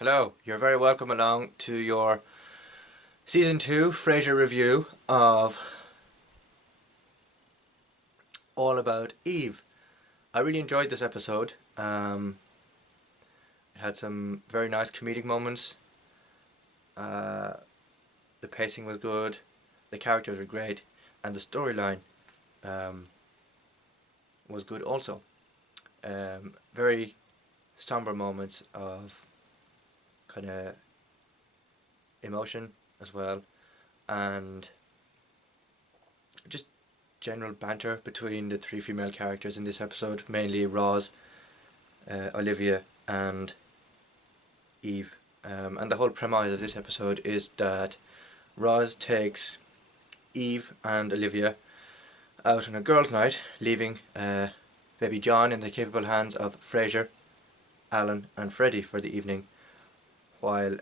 Hello, you're very welcome along to your Season 2 Frasier review of All About Eve. I really enjoyed this episode. It had some very nice comedic moments. The pacing was good, the characters were great, and the storyline was good also. Very somber moments of kind of emotion as well, and just general banter between the three female characters in this episode, mainly Roz, Olivia and Eve. And the whole premise of this episode is that Roz takes Eve and Olivia out on a girls' night, leaving baby John in the capable hands of Frasier, Alan and Freddy for the evening, while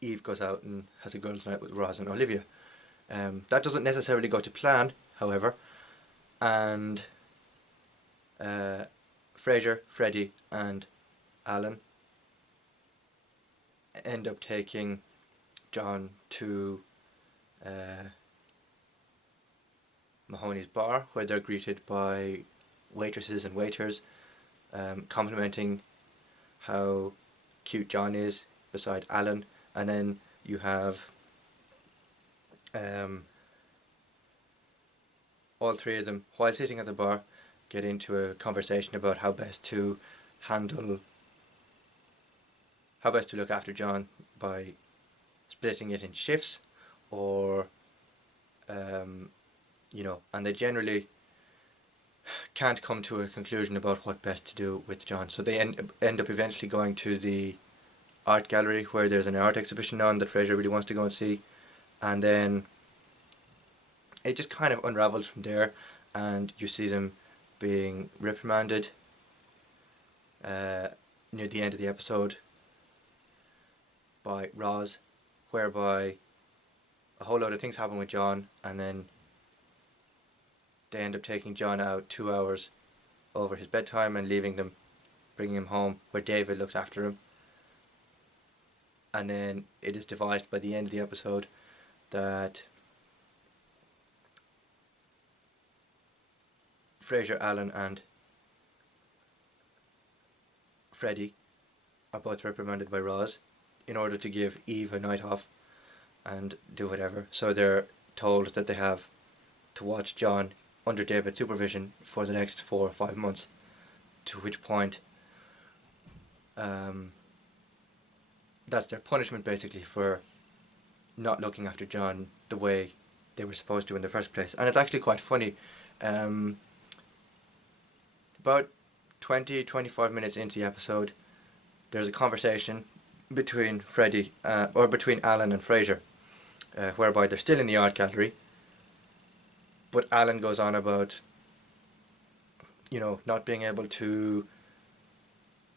Eve goes out and has a girls' night with Roz and Olivia. That doesn't necessarily go to plan, however, and Frasier, Freddy and Alan end up taking John to Mahoney's bar, where they're greeted by waitresses and waiters complimenting how cute John is beside Alan. And then you have all three of them, while sitting at the bar, get into a conversation about how best to look after John by splitting it in shifts, or and they generally can't come to a conclusion about what best to do with John. So they end up eventually going to the art gallery, where there's an art exhibition on that Frasier really wants to go and see, and then it just kind of unravels from there, and you see them being reprimanded near the end of the episode by Roz, whereby a whole lot of things happen with John, and then they end up taking John out 2 hours over his bedtime and leaving them, bringing him home, where David looks after him. And then it is devised by the end of the episode that Frasier, Alan and Freddy are both reprimanded by Roz in order to give Eve a night off and do whatever. So they're told that they have to watch John under David's supervision for the next 4 or 5 months, to which point that's their punishment basically for not looking after John the way they were supposed to in the first place. And it's actually quite funny. About 20-25 minutes into the episode, there's a conversation between between Alan and Frasier, whereby they're still in the art gallery, but Alan goes on about not being able to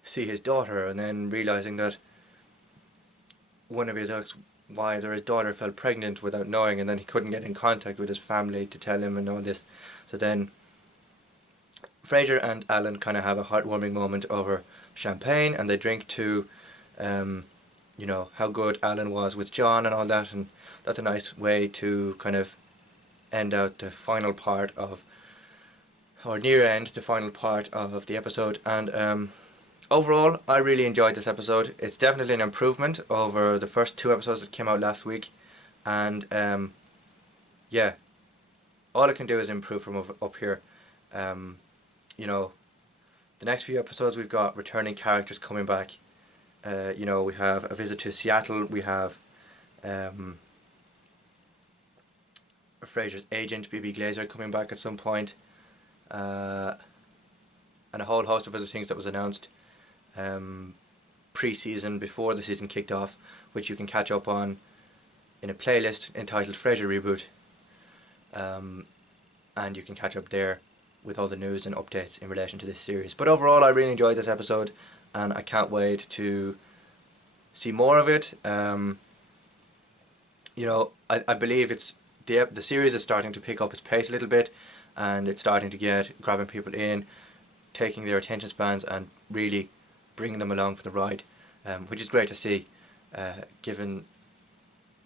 see his daughter, and then realizing that one of his ex-wives or his daughter fell pregnant without knowing, and then he couldn't get in contact with his family to tell him and all this. So then Frasier and Alan kind of have a heartwarming moment over champagne, and they drink to how good Alan was with John and all that, and that's a nice way to kind of end out the final part of, or near end the final part of the episode. And overall, I really enjoyed this episode. It's definitely an improvement over the first 2 episodes that came out last week, and yeah, all I can do is improve from up here. The next few episodes we've got returning characters coming back. We have a visit to Seattle, we have Frasier's agent, B.B. Glazer, coming back at some point, and a whole host of other things that was announced pre-season, before the season kicked off, which you can catch up on in a playlist entitled Frasier Reboot, and you can catch up there with all the news and updates in relation to this series. But overall, I really enjoyed this episode, and I can't wait to see more of it. I believe the series is starting to pick up its pace a little bit, and it's starting to get grabbing people in. taking their attention spans and really bringing them along for the ride, which is great to see, given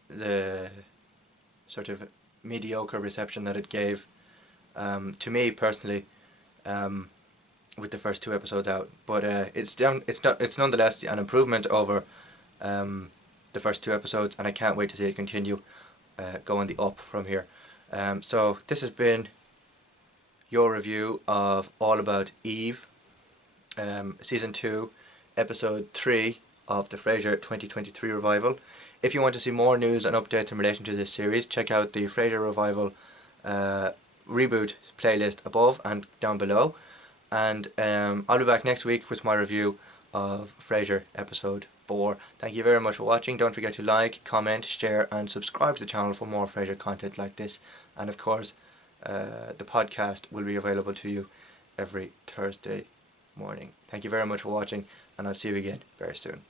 the sort of mediocre reception that it gave to me personally, with the first 2 episodes out. But it's nonetheless an improvement over the first 2 episodes, and I can't wait to see it continue going the up from here. So this has been your review of All About Eve, Season 2, Episode 3 of the Frasier 2023 revival. If you want to see more news and updates in relation to this series, check out the Frasier revival reboot playlist above and down below. And I'll be back next week with my review of Frasier Episode 4. Thank you very much for watching. Don't forget to like, comment, share and subscribe to the channel for more Frasier content like this. And of course, the podcast will be available to you every Thursday morning. Thank you very much for watching, and I'll see you again very soon.